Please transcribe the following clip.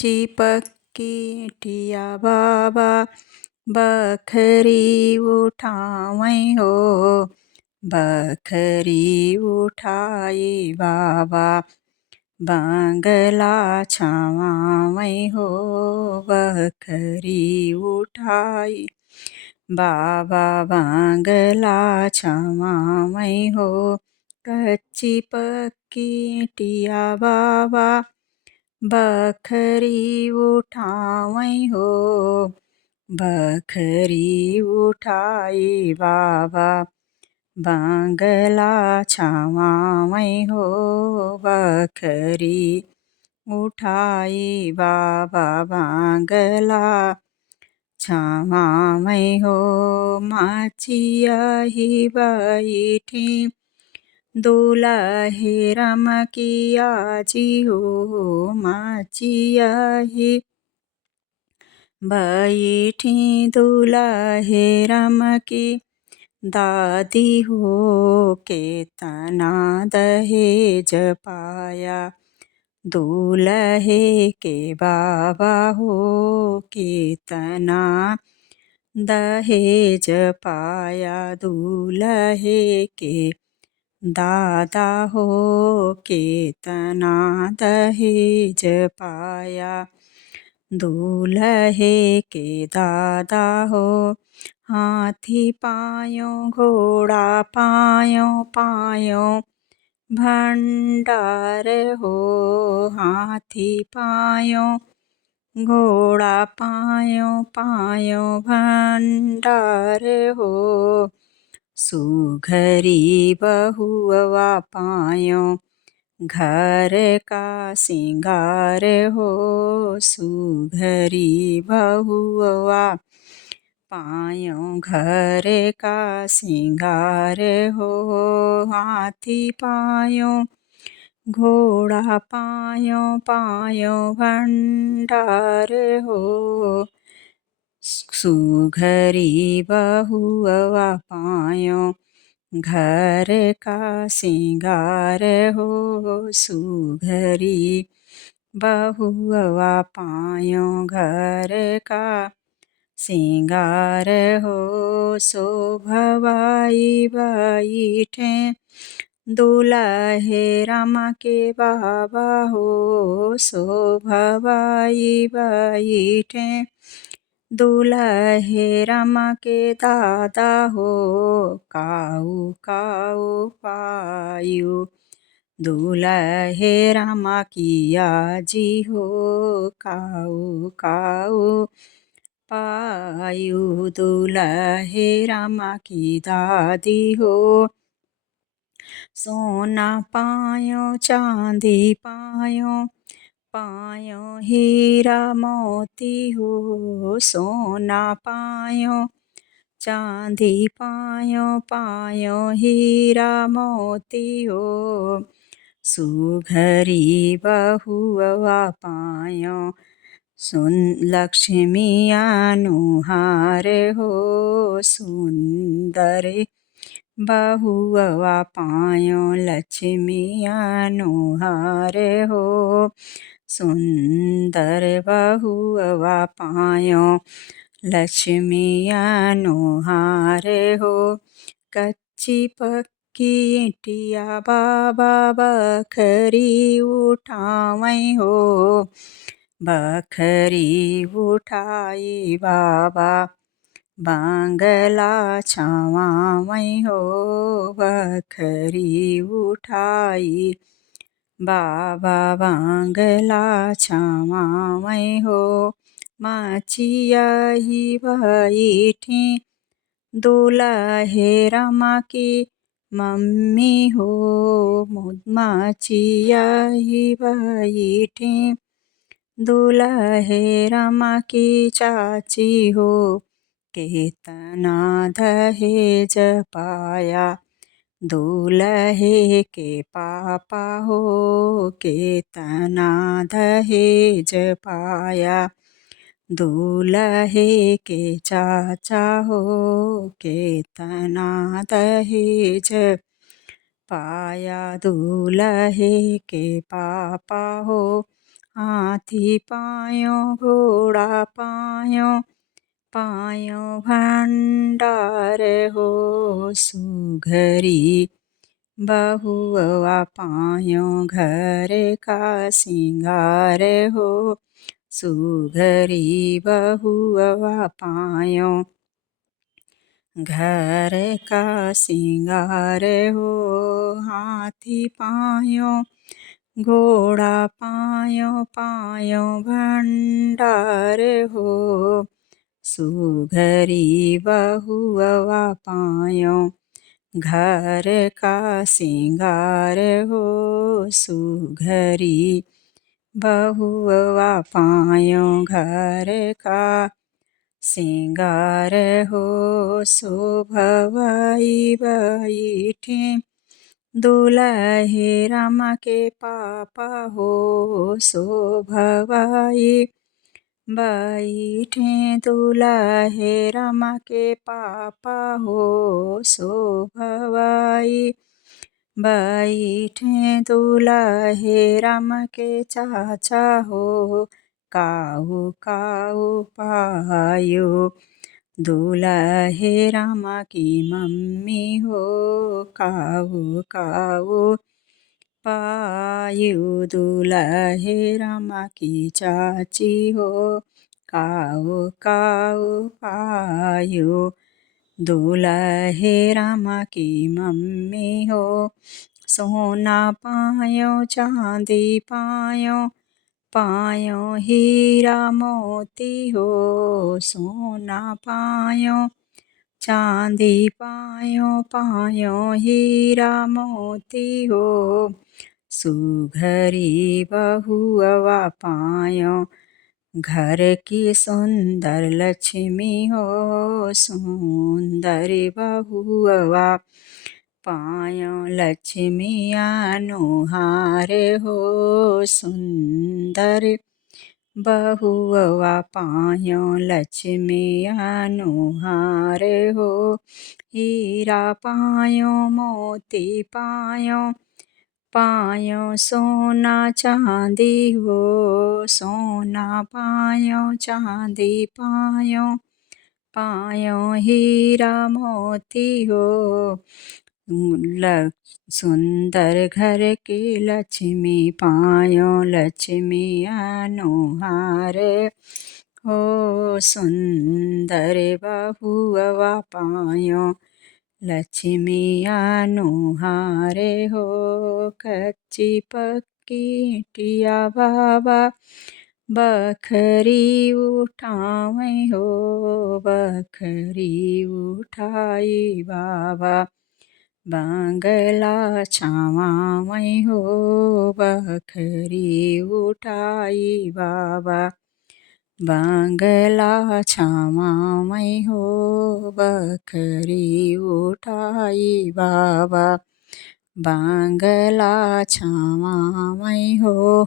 कच्ची पक्की टिया बाबा बखरी उठावई हो। बखरी उठाई बाबा बंगला छावावई हो। बखरी उठाई बाबा बंगला छावावई हो। कच्ची पक्की टिया बाबा बखरी उठावई हो। बखरी उठाई बाबा बंगला छावावई हो। बखरी उठाई बाबा बंगला छावावई हो। माचिया ही बैठी दुलहे रमकिया जी हो। माचिया ही बैठी दुलहे रमकी दादी हो। केतना दहेज पाया दूल्हे के बाबा हो। केतना दहेज पाया दूल्हे के दादा हो। केतना दहेज पाया दूल्हे के दादा हो। हाथी पायो घोड़ा पायो पायो भंडार हो। हाथी पायो घोड़ा पायो पायो भंडार हो। सुघरी बहुआ पायो घर का सिंगार हो। सुघरी बहुआ पायो घर का सिंगार हो। हाथी पायो घोड़ा पायो पायो भंडार हो। सुघरी बहुआ पायो घर का सिंगार हो। सुघरी बहुआ पायो घर का सिंगार हो। शोभवाई बैठे दुलहे रामा के बाबा हो। शोभवाई बैठे दुलहे रामा के दादा हो। काऊ काऊ पायु दुलहे रामा किया जी हो। काऊ काऊ पायु दुलहे रामा की दादी हो। सोना पायो चांदी पायो पायो हीरा मोती हो। सोना पायो चांदी पायो पायो हीरा मोती हो। सुघरी बहुआ पायो लक्ष्मी अनुहार हो। सुंदर बहुआ पायो लक्ष्मी अनुहार हो। सुंदर बहुआ पायो लक्ष्मी अनुहार हो। कच्ची पक्की टिया बाबा बखरी उठावई हो। बखरी उठाई बाबा बंगला छावावई हो। बखरी उठाई बाबा बंगला छावावई हो। माचिया ही बैठी दुलहे रामा की मम्मी हो। माचिया ही बैठी दुलहे रामा की चाची हो। केतना दहेज पाया दूल्हे के पापा हो। केतना दहेज पाया दूल्हे के चाचा हो। केतना दहेज पाया दूल्हे के पापा हो। हाथी पायो घोड़ा पायो पायो भण्डार हो सुघरी बहुआ पायो घर का सिंगार हो सुघरी बहुआ पायो घर का सिंगार हो हाथी पायो घोड़ा पायो पायो भण्डार हो सुघरी बहुआ पायो घर का सिंगार हो सुघरी बहुआ पायो घर का सिंगार हो शोभवाई बैठे दुल्हे रामा के पापा हो शोभवाई बैठे दुल्हे रामा के पापा हो शोभवाई बैठे दुल्हे रामा के चाचा हो काऊ काऊ पायो दुल्हे रामा की मम्मी हो काऊ काऊ पायो दुल्हे रामा की चाची हो काऊ काऊ पायो दुल्हे रामा की मम्मी हो सोना पायो चांदी पायो पायो हीरा मोती हो सोना पायो चांदी पायो पायो हीरा मोती हो सुघरी बहुआ पायो घर की सुंदर लक्ष्मी हो सुंदर बहुआ पायो लक्ष्मी अनुहार हो सुंदर बहुआ पायो लक्ष्मी अनुहार हो हीरा पायो मोती पायो पायो सोना चांदी हो सोना पायो चांदी पायो पायो हीरा मोती हो सुंदर घर की लक्ष्मी पायो लक्ष्मी अनुहार हो सुंदर बहुआ पायो लक्ष्मी अनुहार हो कच्ची पक्की टिया बाबा बखरी उठावे हो बखरी उठाई बाबा बांगला छावावे हो बखरी उठाई बाबा बांगला छावावे हो बखरी उठाई बाबा बांगला छावावे हो।